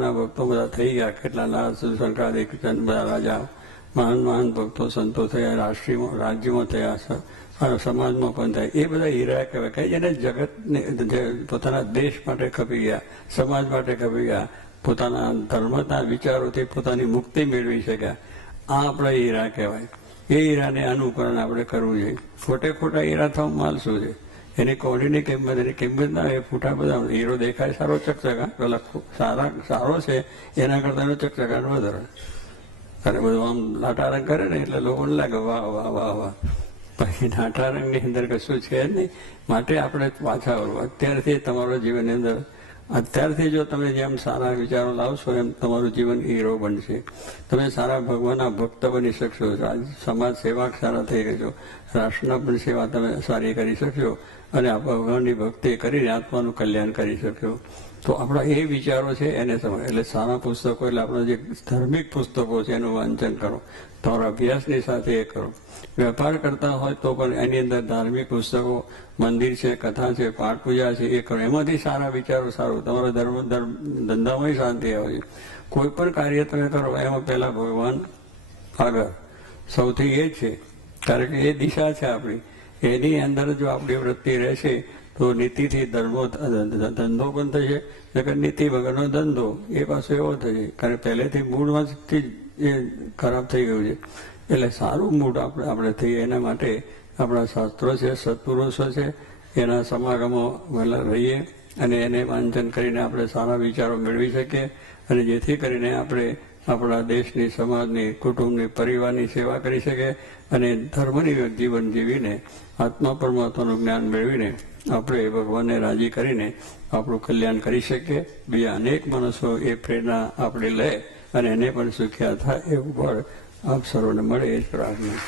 ભગવાનના ભક્તો બધા થઈ ગયા, કેટલા લાલ શંકરાદિક બધા રાજા મહાન મહાન ભક્તો સંતો થયા, રાજ્યમાં થયા, સમાજમાં પણ થાય. એ બધા હીરા કહેવાય કે એને જગતને પોતાના દેશ માટે ખપી ગયા, સમાજ માટે ખપી ગયા, પોતાના ધર્મના વિચારોથી પોતાની મુક્તિ મેળવી શક્યા. આ આપણા હીરા કહેવાય. એ હીરાને અનુકરણ આપણે કરવું જોઈએ. ખોટે ખોટા હીરા થવા માલ શું છે? એની કોડીની કિંમત, એની કિંમત ના એ ફૂટા બધા. હીરો દેખાય સારો ચકચકા, પેલા સારો છે એના કરતા એનો ચકચકાનો વધારે. અને બધું આમ લાટારંગ કરે ને એટલે લોકોને લાગે વાહ વાહ વાહ વાહ. પછી લાટારંગની અંદર કશું છે જ નહીં. માટે આપણે પાછા વળવું. અત્યારથી તમારો જીવનની અંદર, અત્યારથી જો તમે જેમ સારા વિચારો લાવશો એમ તમારું જીવન હીરો બનશે. તમે સારા ભગવાનના ભક્ત બની શકશો, સમાજ સેવક સારા થઈ શકશો, રાષ્ટ્રના પણ સેવા તમે સારી કરી શકશો અને આ ભગવાનની ભક્તિ કરીને આત્માનું કલ્યાણ કરી શકશો. તો આપણા એ વિચારો છે એને સમય. એટલે સારા પુસ્તકો એટલે આપણા જે ધાર્મિક પુસ્તકો છે એનું વાંચન કરો, તમારા અભ્યાસની સાથે એ કરો. વેપાર કરતા હોય તો પણ એની અંદર ધાર્મિક પુસ્તકો, મંદિર છે, કથા છે, પાઠ પૂજા છે એ કરો. એમાંથી સારા વિચારો સારું, તમારો ધંધામાં શાંતિ આવે છે. કોઈ પણ કાર્ય તમે કરો એમાં પહેલા ભગવાન આગળ સૌથી એ જ છે, કારણ કે એ દિશા છે આપણી. એની અંદર જો આપણી વૃત્તિ રહેશે તો નીતિથી ધંધો પણ થશે, નકર નીતિ વગરનો ધંધો એ પાછો એવો થશે, કારણ કે પહેલેથી મૂળમાંથી જ એ ખરાબ થઈ ગયું છે. એટલે સારું મૂળ આપણે થઈએ એના માટે આપણા શાસ્ત્રો છે, સત્પુરુષો છે, એના સમાગમો વહેલા રહીએ અને એને વાંચન કરીને આપણે સારા વિચારો મેળવી શકીએ અને જેથી કરીને આપણે આપણા દેશની, સમાજની, કુટુંબની, પરિવારની સેવા કરી શકીએ અને ધર્મની જીવન જીવીને આત્મા પરમાત્માનું જ્ઞાન મેળવીને આપણે ભગવાનને રાજી કરીને આપણું કલ્યાણ કરી શકીએ. બીજા અનેક માણસો એ પ્રેરણા આપણે લે અને એને પણ સુખ્યા થાય એવું ફળ આપ સર્વને મળે એ જ પ્રાર્થના.